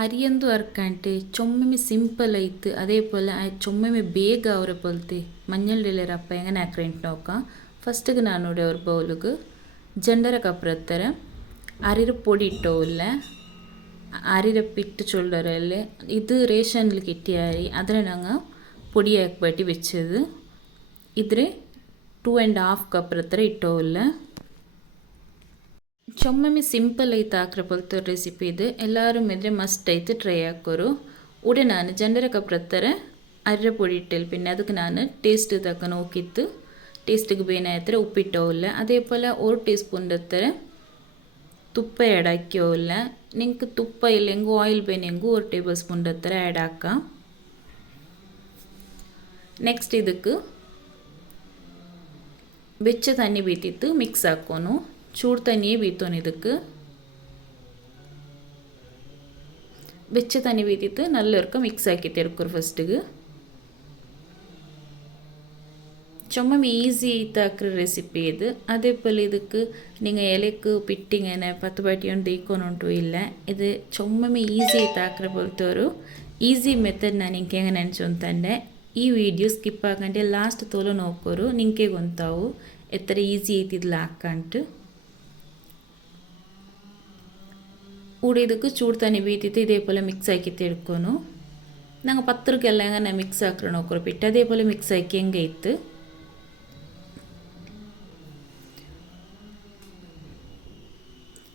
അരിയന്തു അറക്കാനിട്ട് ചൊമ്മമ simple ആയിത്ത് അതേപോലെ ചൊമ്മമ bag ആവുന്ന പോലത്തെ മഞ്ഞളിലെ അപ്പം എങ്ങനെ ആക്കറിയിട്ട് നോക്കാം ഫസ്റ്റ് നാനൂടെ ഒരു ബൗലുക്ക് ജെൻഡര കപ്പുറത്തരം അരിര പൊടി ഇട്ടോല്ല അരിര പിട്ട് ചുള്ളറല്ല ഇത് റേഷനിൽ കിട്ടിയായി അതിനെ ഞങ്ങൾ പൊടിയാക്കി വെട്ടി വെച്ചത് ഇതിൽ two and half കപ്പുറത്തരം ഇട്ടോല്ലേ ಚೊಮ್ಮೆ simple ಆಕ್ರಪಲ್ತ recipe ಇದು ಎಲ್ಲರೂ ಮೆದ್ರೆ ಮಸ್ಟ್ ಐತೆ ಟ್ರೈ ಹಾಕೋರು ಉಡೆ ನಾನು ಜಂಡರ ಕಪ್ಪ ಇಟ್ಟೆಲ್ ಪೊಡಿಟೇ ಅದಕ್ಕೆ ನಾನು ಟೇಸ್ಟ್ ತಕ್ಕ ನೋಕ್ಕಿತ್ತು ಟೇಸ್ಟು ಬೇನಾಯ ತರ ಉಪ್ಪಿಟ್ಟೋ ಇಲ್ಲ ಸ್ಪೂನ್ ಥರ ತುಪ್ಪ ಆಡ್ ತುಪ್ಪ ಇಲ್ಲ ಆಯಿಲ್ ಇಲ್ಲೋ oil or table ಸ್ಪೂನ್ಡೆ add ಆಡಾಕ next ಇದಕ್ಕೆ ಬೆಚ್ಚ ತಣ್ಣಿ ಬೀತಿತ್ತು ಮಿಕ್ಸ್ ಹಾಕೋನು ಚೂಡು ತಣ್ಣೇ ಬೀತ್ತ ತಣ್ಣಿ ಬೀತ್ತಿತ್ತು ನಲ್ಲರ್ಕ ಮಿಕ್ಸ್ ಆಗಿ ತೆಕ್ಕು ಫಸ್ಟಿಗೆ ಸುಮ್ಮನೆ ಈಸಿ ತಾಕ ರೆಸಿಪಿ ಇದು ಅದೇಪೋಲ್ ಇದು ನೀವು ಎಲೆಗೆ ಪಿಟ್ಟಿಂಗನ ಪತ್ತುಪಟಿಯೊಂದು ತೀಕೋಣ ಇಲ್ಲ ಇದು ಸುಮ್ಮನೆ ಈಸಿ ಆಯಿತಾ ಬರ್ತವರು ಈಸಿ ಮೆಥಡ್ ನಾನು ಇಂಗೆ ನೆನೆ ತಂದೆ ಈ ವೀಡಿಯೋ ಸ್ಕಿಪ್ ಆಗೊಂಡೆ ಲಾಸ್ಟ್ ತೋಲೋ ನೋಕ್ಕೋರು ನಿಂಕೇ ಗೊಂತಾವು ಎತ್ತರ ಈಸಿ ಐತಿ ಇದ್ದು ಉಡಿದಕ್ಕೆ ಚೂಡ್ ತಾನೆ ಬೀತಿತ್ತು ಇದೇ ಪೋಲೆ ಮಿಕ್ಸ್ ಹಾಕಿ ತಿಳ್ಕೊನು ನಂಗೆ ಪತ್ರಕ್ಕೆಲ್ಲ ಹೆಂಗೆ ನಾನು ಮಿಕ್ಸ್ ಹಾಕ್ರೆ ನೋಕ್ರೆ ಬಿಟ್ಟು ಅದೇ ಪೋಲೆ ಮಿಕ್ಸ್ ಹಾಕಿ ಹೆಂಗೆ ಇತ್ತು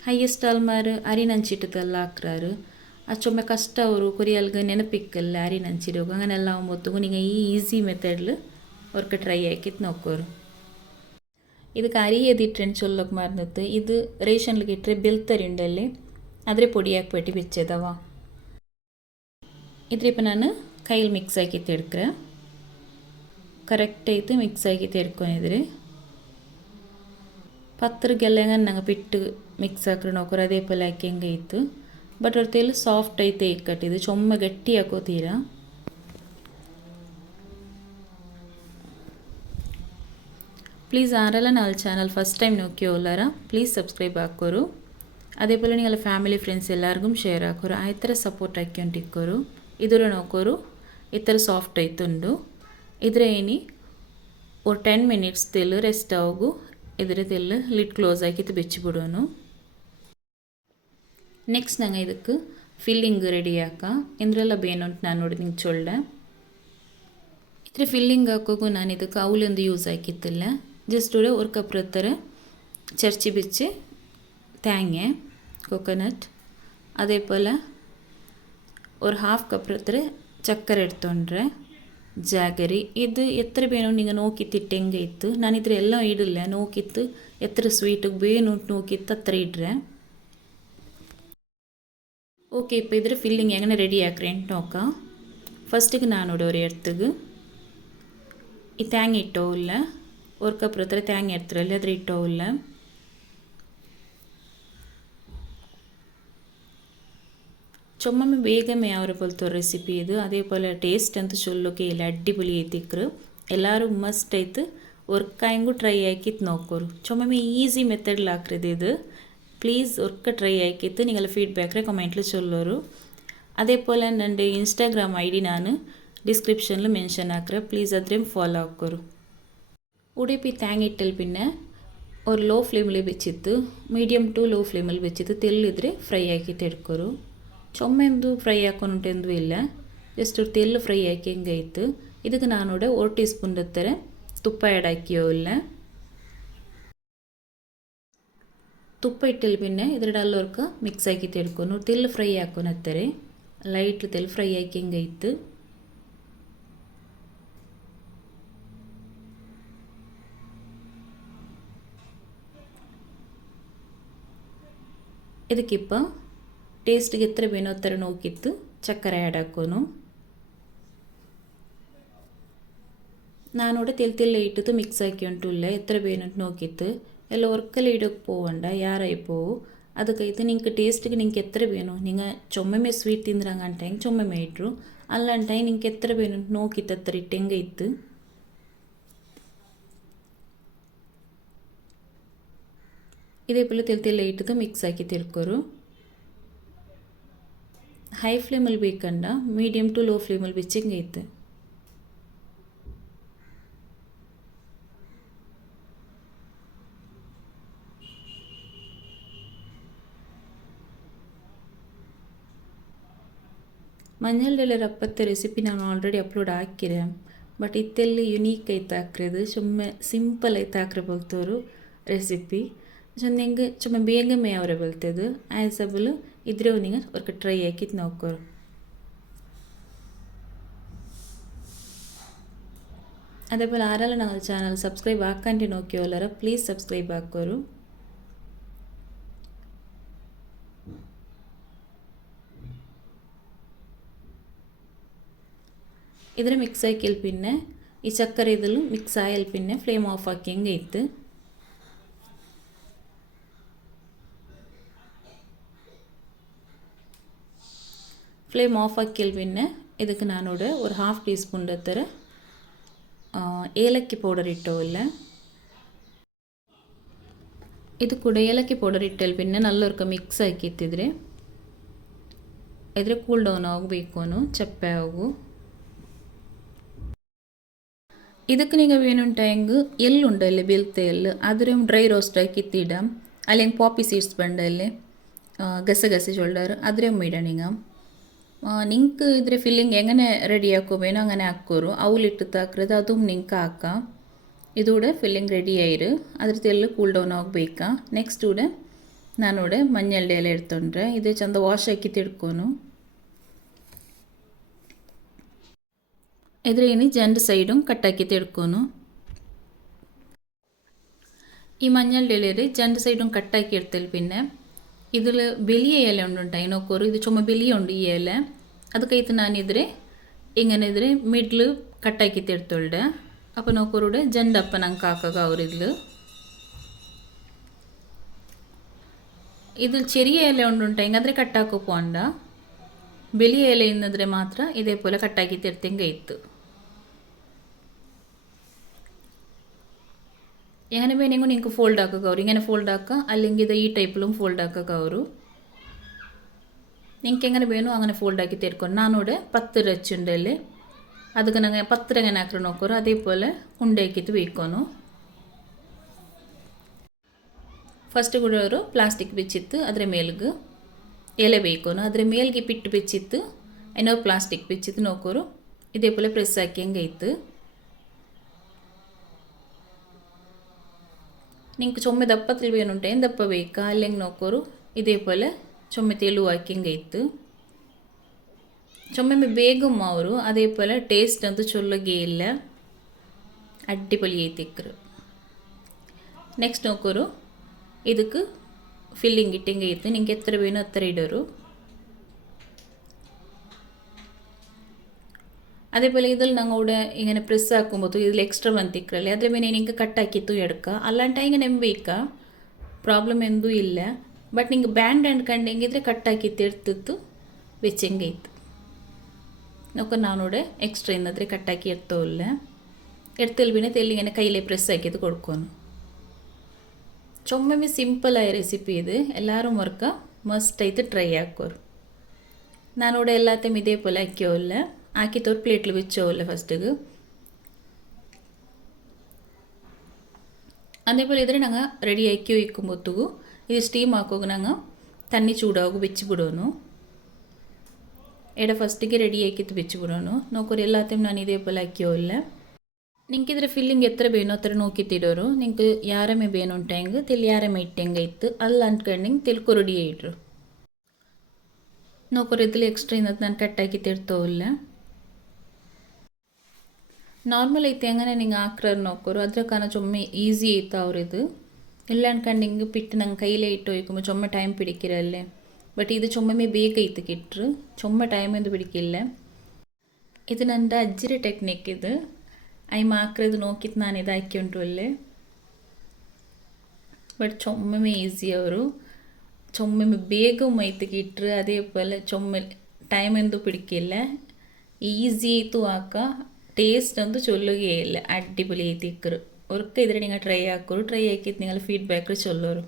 ಹೈಯೆಸ್ಟ್ ಆಲ್ಮಾರು ಅರಿ ನಂಚಿಟ್ಟು ಹಾಕ್ರಾರು ಕಷ್ಟ ಅವರು ಕೊರಿಯಲ್ಗೆ ನೆನಪಿಕ್ಕಲ್ಲ ಅರಿ ನಂಚಿಡೋಗ ಹಂಗನೆಲ್ಲ ಮೊತ್ತಗೂ ನಿಂಗೆ ಈ ಈಸಿ ಮೆಥಡ್ಲು ವರ್ಕ್ ಟ್ರೈ ಹಾಕಿತ್ತು ನೋಕೋರು ಇದಕ್ಕೆ ಅರಿ ಎದಿಟ್ರೆ ಚೊಲ್ಲಕ್ಕೆ ಮಾರ್ನತ್ತು ಇದು ರೇಷನ್ಲಿಕ್ಕೆ ಇಟ್ಟರೆ ಬೆಲ್ತರಿಂಡಲ್ಲಿ ಆದರೆ ಪೊಡಿ ಹಾಕಿಬೆಟ್ಟು ಬಿಚ್ಚವಾ ಇದ್ರಿಪ್ಪ ನಾನು ಕೈಲಿ ಮಿಕ್ಸ್ ಹಾಕಿ ತಿಡ್ಕ್ರೆ ಕರೆಕ್ಟ್ ಐತೆ ಮಿಕ್ಸ್ ಹಾಕಿ ತೆಡ್ಕೊಂಡಿದ್ರಿ ಪತ್ರಗೆಲ್ಲಂಗ್ ನಂಗೆ ಬಿಟ್ಟು ಮಿಕ್ಸ್ ಹಾಕಿ ನೋಕೋರು ಅದೇ ಇತ್ತು ಬಟ್ ಅವ್ರ ತೇಲು ಸಾಫ್ಟ್ ಐತೆ ಕಟ್ಟಿದ್ದು ಚೊಮ್ಮ ಗಟ್ಟಿ ಹಾಕೋತೀರ ಪ್ಲೀಸ್ ಆರಲ್ಲ ನಾಲ್ಕು channel first time ನೋಕಿ ಹೋಗ್ಲಾರ please subscribe ಹಾಕೋರು ಅದೇಪೇ ಅಲ್ಲಿ ಫ್ಯಾಮಿಲಿ ಫ್ರೆಂಡ್ಸ್ ಎಲ್ಲರಿಗೂ ಶೇರ್ ಹಾಕೋರು ಆ ಥರ ಸಪೋರ್ಟ್ ಹಾಕಿ ಇಕ್ಕೋರು ಇದ್ರೆ ನೋಕ್ಕೋರು ಈ ಥರ ಸಾಫ್ಟ್ ಆಯ್ತುಂಡು ಇದ್ರ ಏನಿ ಒ ಟೆನ್ ಮಿನಿಟ್ಸ್ ತೆಲು ರೆಸ್ಟ್ ಆಗು ಇದ್ರೆಲ್ಲು ಲಿಟ್ ಕ್ಲೋಸ್ ಆಕಿತ್ತು ಬೆಚ್ಚಿಬಿಡೋನು ನೆಕ್ಸ್ಟ್ ನಾನು ಇದಕ್ಕೆ ಫಿಲ್ಲಿಂಗ್ ರೆಡಿ ಆಕ ಇಂದ್ರೆಲ್ಲ ಬೇನು ನಾನು ನೋಡಿದಿ ನಿಂಗೆ ಚೊಳ್ಳೆ ಥರ ಫಿಲ್ಲಿಂಗ್ ಹಾಕೋಕ್ಕೂ ನಾನು ಇದಕ್ಕೆ ಅವಳೊಂದು use ಹಾಕಿತ್ತಿಲ್ಲ just just or cup ರ ಚರ್ಚಿ ಬಿಚ್ಚಿ ತಾಂಗೆ கொக்கனட் அதே போல் ஒரு ஹாஃப் கப் எடுத்துரு சக்கரை எடுத்துன்றேன் ஜாகரி இது எத்தனை வேணும் நீங்கள் நோக்கித்து டெங்கைத்து நான் இதில் எல்லாம் இடல நோக்கித்து எத்தனை ஸ்வீட்டுக்கு வேணும் நோக்கித்து அத்தனை இடுறேன் ஓகே இப்போ இதில் ஃபில்லிங் எங்கே ரெடி நோக்கா ஃபஸ்ட்டுக்கு நானோட ஒரு இடத்துக்கு தேங்காய் இட்டோ இல்லை ஒரு கப் எடுத்துகிற தேங்காய் எடுத்துரு அதில் இட்டோ இல்லை ಸುಮ್ಮನೆ ಬೇಗ ಮೇ ಅವರ ಬಲತ ರೆಸಿಪಿ ಇದು ಅದೇಪೋಲ್ ಟೇಸ್ಟ್ ಅಂತ ಚಲೋಕೆ ಇಲ್ಲ ಅಡ್ಡಿಪುಳಿ ಐತಿರು ಎಲ್ಲರೂ ಮಸ್ಟ್ ವರ್ಕ್ ಒರ್ಕಾಯಿಂಗು ಟ್ರೈ ಆಕಿತ್ತು ನೋಕ್ಕೋರು ಸುಮ್ಮನೆ ಈಸಿ ಮೆಥಡಲ್ಲಿ ಹಾಕಿದೆ ಇದು ಪ್ಲೀಸ್ ವರ್ಕ್ ಟ್ರೈ ಫೀಡ್ಬ್ಯಾಕ್ ರೇ ಫೀಡ್ಬ್ಯಾಕ್ರೆ ಚೊಲ್ಲೋರು ಅದೇ ಅದೇಪೋಲ್ ನನ್ನೆ ಇನ್ಸ್ಟಾಗ್ರಾಮ್ ಐಡಿ ನಾನು ಡಿಸ್ಕ್ರಿಪ್ಷನಲ್ಲಿ ಮೆನ್ಷನ್ ಹಾಕ್ರೆ ಪ್ಲೀಸ್ ಆದ್ರೆ ಫಾಲೋ ಹಾಕೋರು ಉಡಿಪಿ ಇಟ್ಟಲ್ ಇಟ್ಟಲ್ಪಿನ್ನೆ ಅವ್ರು ಲೋ ಫ್ಲೇಮಲ್ಲಿ ಬಚ್ಚಿತ್ತು ಮೀಡಿಯಂ ಟು ಲೋ ಫ್ಲೇಮಲ್ಲಿ ಬಿಚ್ಚಿತ್ತು ತೆಲ್ಲಿದ್ರೆ ಫ್ರೈ ಆಗಿತ್ತು ಎಡ್ಕೋರು ചുമ്മെന്തു ഫ്രൈ ആക്കുന്നിട്ട് എന്തും ഇല്ല ജസ്റ്റ് ഒരു തെല്ല് ഫ്രൈ ആക്കി കഴിത്ത് ഇത് നാനൂടെ ഒരു ടീസ്പൂൺ തരം തുപ്പ ഇടാക്കിയോ ഇല്ല തുപ്പ ഇട്ടില്ല പിന്നെ ഇതിലൂടെ എല്ലാവർക്ക് മിക്സ് ആക്കി തെടുക്കുന്നു ഒരു തെല്ല് ഫ്രൈ ആക്കുന്ന തരേ ലൈറ്റ് തെല്ല് ഫ്രൈ ആക്കി കഴിത്ത് இதுக்கு இப்போ ಟೇಸ್ಟ್ಗೆ ಎತ್ತರ ಬೇನೋ ಥರ ನೋಕಿತ್ತು ಚಕ್ಕರೆ ಆ್ಯಡ್ ಹಾಕ್ಕೋನು ನಾನು ತೆಲುಲೆ ಇಟ್ಟಿದ್ದು ಮಿಕ್ಸ್ ಆಗಿ ಹೊಂಟು ಇಲ್ಲ ಎತ್ತರ ಬೇನು ನೋಕಿತ್ತು ಎಲ್ಲ ವರ್ಕಲ್ಲಿ ಇಡೋಕ್ಕೆ ಪೋವಂಡ ಯಾರಾಯ್ ಪೋವು ಅದಕ್ಕೈತೆ ನಿಂಗೆ ಟೇಸ್ಟ್ಗೆ ನಿಂಗೆ ಎತ್ತರ ಬೇನು ನೀವು ಚೊಮ್ಮೆಮ್ಮೆ ಸ್ವೀಟ್ ತಿಂದ್ರಾಂಗ್ ಚೊಮ್ಮೆಮ್ಮೆ ಇಟ್ರು ಅಲ್ಲಂಟಿ ನಿಂಗೆ ಎತ್ತರ ಬೇನು ನೋಕ್ಕಿತ್ತು ಇಟ್ಟು ಹೆಂಗೆ ಇತ್ತು ಇದೇ ಪಲ್ ತಿಳ್ತಿಲ್ಲ ಇಟ್ಟಿದ್ದು ಮಿಕ್ಸ್ ಹಾಕಿ ತಿಳ್ಕೊರು ಹೈ ಫ್ಲೇಮಲ್ಲಿ ಬೇಕಂಡ ಮೀಡಿಯಮ್ ಟು ಲೋ ಫ್ಲೇಮಲ್ಲಿ ಬಿಚ್ಚಂಗೈತೆ ಮಂಜುಳೆಲ್ಲರಪ್ಪತ್ತ ರೆಸಿಪಿ ನಾನು ಆಲ್ರೆಡಿ ಅಪ್ಲೋಡ್ ಹಾಕಿರೆ ಬಟ್ ಇತ್ತೆಲ್ಲಿ ಯುನೀಕ್ ಐತೆ ಹಾಕ್ರದ್ದು ಸುಮ್ಮನೆ ಸಿಂಪಲ್ ಐತೆ ಹಾಕ್ರೆ ಬಲ್ತವರು ರೆಸಿಪಿ ನಿಂಗೆ ಸುಮ್ಮನೆ ಬೇಗ ಮೇ ಬರ್ತದ ഇതിലും നിങ്ങൾ ഒരു ട്രൈ ആക്കി നോക്കൂ അതേപോലെ ആരാലും ഞങ്ങൾ ചാനൽ സബ്സ്ക്രൈബ് ആക്കാണ്ടി നോക്കിയോ അല്ലറ പ്ലീസ് സബ്സ്ക്രൈബ് ആക്കൂ ഇതിനെ മിക്സ് ആക്കിയാൽ പിന്നെ ഈ ചക്കര ഇതിലും മിക്സ് ആയാൽ പിന്നെ ഫ്ലെയിം ഓഫ് ആക്കിയെങ്കിൽ ഇത്ത് ஃப்ளேம் ஆஃப் ஆக்கிடுவின்னு இதுக்கு நானோட ஒரு ஹாஃப் டீஸ்பூன் எடுத்துறேன் ஏலக்கி பவுடர் இட்டோ இல்லை இது கூட ஏலக்கி பவுடர் இட்டல்வின்னு நல்ல ஒரு மிக்ஸ் ஆக்கித்திதிரே எதிரே கூல் டவுன் ஆகும் வைக்கணும் செப்பே ஆகும் இதுக்கு நீங்கள் வேணும்ட்டா எங்கு எல் உண்டு இல்லை பில்த்த எல் அதுலேயும் ட்ரை ரோஸ்ட் ஆக்கித்திடம் அல்ல எங்கள் பாப்பி சீட்ஸ் பண்ண இல்லை கசகசி சொல்கிறார் அதுலேயும் விட நீங்கள் ನಿಂಕು ಇದ್ರೆ ಫಿಲ್ಲಿಂಗ್ ಹೆಂಗನೆ ರೆಡಿ ಹಾಕೋಬೇನು ಹಂಗನೆ ಹಾಕೋರು ಅವಲಿಟ್ಟು ತಾಕ್ರದ ಅದು ನಿಂಕ ಹಾಕ ಇದು ಫಿಲ್ಲಿಂಗ್ ರೆಡಿ ಆಯ್ರು ಅದ್ರ ಎಲ್ಲ ಕೂಲ್ ಡೌನ್ ಆಗಬೇಕ ನೆಕ್ಸ್ಟ್ ಉಡ ನಾನು ಮಂಜಲ್ಡಿ ಎಲ್ಲ ಇಡ್ತೊಂಡ್ರೆ ಇದು ಚಂದ ವಾಶ್ ಹಾಕಿ ತಿಳ್ಕೊನು ಇದ್ರೆ ಇನ್ನು ಜಂಡ್ ಸೈಡು ಕಟ್ಟಾಕಿ ತಿಳ್ಕೊನು ಈ ಮಂಜಲ್ಡಿ ಎಲೆ ರೀ ಜಂಡ್ ಸೈಡು ಕಟ್ಟಾಕಿ ಇಡ್ತೇಳಿ ಪಿನ್ನೆ ಇದ್ರ ಬಿಲಿಯ ಎಲೆ ಉಂಟು ಡೈನೋಕೋರು ಇದು ಚುಮ್ಮ ಬಿಲಿ ಉಂಟು ಈ ಎಲೆ ಅದಕ್ಕೈತು ನಾನಿದ್ರೆ ಹಿಂಗೇನಿದ್ರೆ ಮಿಡ್ಲು ಕಟ್ ಆಕಿ ತಿರ್ತೊಳೆ ಅಪ್ಪ ನೋಕರೇ ಜಂಡಪ್ಪ ನಂಗೆ ಹಾಕಾಗ ಅವರು ಇದು ಇದು ಎಲೆ ಉಂಡುಂಟ ಹೆಂಗಂದ್ರೆ ಕಟ್ ಹಾಕೋಕ್ ಅಂಡ ಬೆಲಿಯ ಎಲೆ ಇನ್ನಿದ್ರೆ ಮಾತ್ರ ಇದೇ ಪೋಲ ಕಟ್ ಹಾಕಿ ಇತ್ತು ಏನೇನು ಬೇನಿಗೂ ನಿಂಗೆ ಫೋಲ್ಡ್ ಹಾಕೋಕೆ ಹಿಂಗೇನೆ ಫೋಲ್ಡ್ ಹಾಕ ಅಲ್ಲಿಗೆ ಇದು ಈ ಟೈಪ್ಲೂ ಫೋಲ್ಡ್ ಹಾಕವ ಅವರು நீங்கள் வேணும் அங்கே ஃபோல்ட் ஆக்கி தீர்க்கணும் நானோட பத்து ரச்சுண்டில் அதுக்கு நாங்கள் பத்திரம் என்ன ஆக்கிற நோக்கிறோம் அதே போல் உண்டாக்கிட்டு வைக்கணும் ஃபஸ்ட்டு கூட ஒரு பிளாஸ்டிக் பிச்சித்து அதில் மேலுக்கு இலை வைக்கணும் அதில் மேலுக்கு பிட்டு பிச்சித்து இன்னொரு பிளாஸ்டிக் பிச்சித்து நோக்கிறோம் இதே போல் ப்ரெஸ் ஆக்கி எங்கேத்து நீங்கள் சொம்மை தப்பத்தில் வேணுன்ட்டேன் தப்ப வைக்கா இல்லைங்க நோக்கிறோம் இதே போல் ചുമ്മാ തെളിവ് ആക്കിയും കഴിത്ത് ചുമ്മേ വേഗം മാറും അതേപോലെ ടേസ്റ്റ് എന്ത് ചൊല്ലുകയില്ല അടിപൊളി ഏത്തേക്ക് നെക്സ്റ്റ് നോക്കൊരു ഇതുക്ക് ഫില്ലിങ് കിട്ടും കഴിത്ത് നിങ്ങൾക്ക് എത്ര വേണോ അത്ര ഇടരു അതേപോലെ ഇതിൽ ഞങ്ങളുടെ ഇങ്ങനെ പ്രസ് ആക്കുമ്പോൾ ഇതിൽ എക്സ്ട്രാ മന്തിക്കല്ലേ അതേപോലെ എനിക്ക് കട്ടാക്കി തൂ എടുക്കുക അല്ലാണ്ടാ ഇങ്ങനെ എം വയ്ക്കുക പ്രോബ്ലം എന്തും ഇല്ല ಬಟ್ ನಿಂಗೆ ಬ್ಯಾಂಡ್ ಅಂಡ್ಕೊಂಡು ಹೆಂಗಿದ್ರೆ ಕಟ್ಟಾಕಿ ತಿರ್ತಿತ್ತು ವೆಚ್ಚಂಗೈತು ನೋಕೆ ನಾನು ನೋಡೆ ಎಕ್ಸ್ಟ್ರಾ ಏನಾದರೆ ಕಟ್ಟಾಕಿ ಇರ್ತವಲ್ಲ ಇರ್ತಿಲ್ ಬಿನೇ ಎಲ್ಲಿಗೇನೆ ಕೈಲೇ ಪ್ರೆಸ್ ಹಾಕಿದ್ದು ಕೊಡ್ಕೊನು ಚೊಮ್ಮೆ ಸಿಂಪಲ್ ಆಯ್ ರೆಸಿಪಿ ಇದೆ ಎಲ್ಲರೂ ಮರ್ಕ ಮಸ್ತ್ ಐತೆ ಟ್ರೈ ಹಾಕೋರು ನಾನು ನೋಡೆ ಎಲ್ಲ ತೆಮ್ ಇದೇ ಪೊಲೆ ಹಾಕ್ಯೋವಲ್ಲ ಹಾಕಿ ತೋರು ಪ್ಲೇಟ್ಲು ಬಿಚ್ಚೋವಲ್ಲ ಫಸ್ಟಿಗೆ ಅದೇ ಪೋಲೆ ಇದ್ರೆ ನಂಗೆ ರೆಡಿ ಹಾಕ್ಯೋ ಇಕ್ಕೊಂಬತ್ತಿಗೂ இது ஸ்டீம் ஆக்குவோங்க நாங்கள் தண்ணி சூடாகும் வச்சு விடணும் இடம் ஃபஸ்ட்டுக்கு ரெடி ஆக்கித்து வச்சு விடணும் நோக்கர் எல்லாத்தையும் நான் இதே போல் ஆக்கியோ இல்லை நீங்கள் இதில் ஃபில்லிங் எத்தனை வேணும் அத்தனை நோக்கி திடரும் நீங்கள் யாரமே வேணும்ட்டேங்க தெல் யாரமே இட்டேங்க இத்து அதுலான்னு நீங்கள் தெல் குருடி ஆகிடுறோம் நோக்கர் இதில் எக்ஸ்ட்ரா இந்த நான் கட் ஆக்கி தீர்த்தோ இல்லை நார்மல் ஐத்து எங்கே நீங்கள் ஆக்குறாரு நோக்கரும் அதற்கான சும்மே ஈஸி ஐத்தாவது എല്ലാം കണ്ടെങ്കിൽ പിറ്റ് നമ്മൾ കയ്യിൽ ഇട്ട് വയ്ക്കുമ്പോൾ ചുമ ടൈം പിടിക്കില്ലല്ലേ ബട്ട് ഇത് ചുമ്മേ ബേ കയ്ത്ത് കിട്ടർ ചുമ ടൈം എന്ത് പിടിക്കില്ല ഇതിനെൻ്റെ അജ്ജിര ടെക്നിക്ക് ഇത് അത് മാത്രം ഇത് നോക്കിയിട്ട് ഞാൻ ഇതാക്കിയോണ്ടല്ലേ ബട്ട് ചുമ്മ ഈസി ആവും ചുമ്മ ബേഗം വൈത്ത് കിട്ടർ അതേപോലെ ചുമ ടൈം എന്ത് പിടിക്കില്ല ഈസി ആയിട്ടും ആക്കാം ടേസ്റ്റ് എന്ത് ചൊല്ലുകയില്ല അടിപൊളി ആയിത്തിക്കറ് ஒருக்க இதில் நீங்கள் ட்ரை ஆக்கோ ட்ரை ஆக்கி நீங்கள் ஃபீட்பேக் சொல்லுற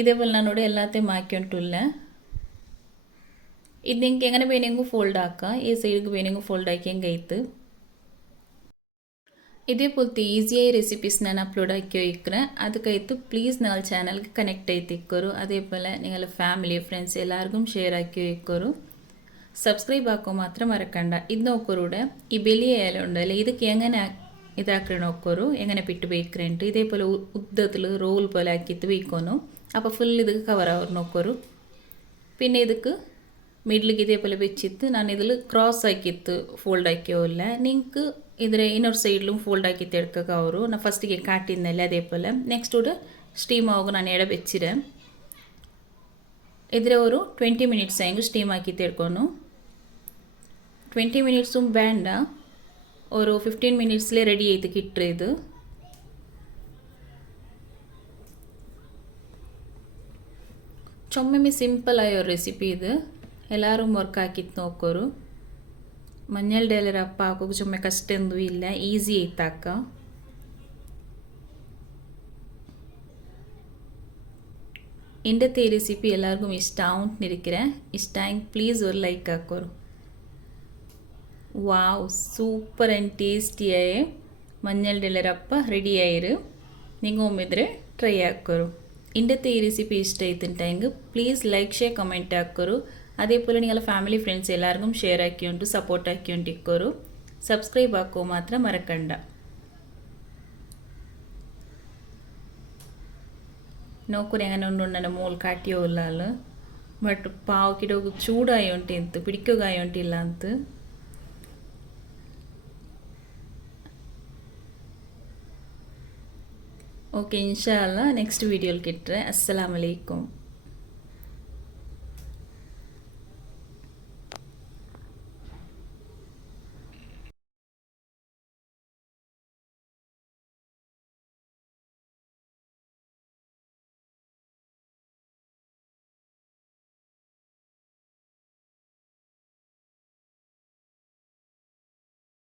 இதே போல் நானோட எல்லாத்தையும் மாக்கிட்டுள்ள இது எங்க எங்கே வேணும் ஃபோல்ட் ஆக்கா ஏ சைடுக்கு வேணும் ஃபோல்ட் ஆக்கி எங்கே கைத்து இதே போல் ஈஸியாக ரெசிபிஸ் நான் அப்லோட் ஆக்கி வைக்கிறேன் அதுக்கைத்து ப்ளீஸ் நாங்கள் சேனலுக்கு கனெக்ட் ஆகி திக்கோரு அதே போல் நீங்கள் ஃபேமிலி ஃப்ரெண்ட்ஸ் எல்லாருக்கும் ஷேர் ஆக்கி வைக்கோரு சப்ஸ்கிரைப் ஆக்கோ மாத்திரம் மறக்கண்டா இன்னொக்கரோட இப்போ வெளியே ஏல உண்டில் இதுக்கு எங்கே இதாக்கிற நோக்கொரு எங்கே பிட்டு வைக்கிறேன்ட்டு இதே போல் உத்தத்தில் ரோல் போல் ஆக்கித்து வைக்கணும் அப்போ ஃபுல் இதுக்கு கவர் ஆகிற நோக்கொரு பின் இதுக்கு மிடலுக்கு இதே போல் வச்சுத்து நான் இதில் க்ராஸ் ஆக்கித்து ஃபோல்ட் ஆக்கியோ இல்லை நீங்கள் இதில் இன்னொரு சைட்லும் ஃபோல்ட் ஆக்கி எடுக்க வரும் நான் ஃபஸ்ட்டு கே காட்டியிருந்தேன் அதே போல் நெக்ஸ்ட்டோட ஸ்டீம் ஆகும் நான் இடம் வச்சிடேன் இதில் ஒரு டுவெண்ட்டி மினிட்ஸ் எங்கே ஸ்டீம் ஆக்கி எடுக்கணும் டுவெண்ட்டி மினிட்ஸும் வேண்டாம் ஒரு ஃபிஃப்டீன் மினிட்ஸ்லேயே ரெடி ஆகிட்டு இது சும்மே சிம்பிளாக ஒரு ரெசிபி இது எல்லாரும் ஒர்க் ஆக்கி நோக்கொரு மஞ்சள் டேலர் அப்பாவுக்கு சும்மா கஷ்டம் எதுவும் இல்லை ஈஸி ஆகித்தாக்க இந்த ரெசிபி எல்லாருக்கும் இஷ்டம் இருக்கிறேன் இஷ்டம் ப்ளீஸ் ஒரு like ஆக்கொரு wow super and ടേസ്റ്റിയായ മഞ്ഞളുടെ ഉള്ളൊരപ്പ ready ആയിരു നിങ്ങളും ഇതിൽ ട്രൈ ആക്കൊരു എൻ്റെ ഈ റെസിപ്പി ഇഷ്ടമായിട്ടുണ്ടെങ്കിൽ പ്ലീസ് ലൈക്ക് ഷെയർ കമൻറ്റ് ആക്കൊരു അതേപോലെ നിങ്ങളെ ഫാമിലി ഫ്രണ്ട്സ് എല്ലാവർക്കും ഷെയർ ആക്കിയോണ്ട് സപ്പോർട്ട് ആക്കിയോണ്ട് ഇക്കൊരു സബ്സ്ക്രൈബ് ആക്കോ മാത്രം മറക്കണ്ട നോക്കൂ എങ്ങനെ ഉണ്ടോണ്ടെ മോൾ കാട്ടിയോ ഇല്ലാല് ബട്ട് പാവക്കിടോ ചൂടായോണ്ട് എന്ത് പിടിക്കുക ആയോണ്ടില്ലാന്ന് ஓகே இன்ஷா அல்லா நெக்ஸ்ட் வீடியோவில் கேட்டுறேன் அஸ்லாம் வலைக்கம்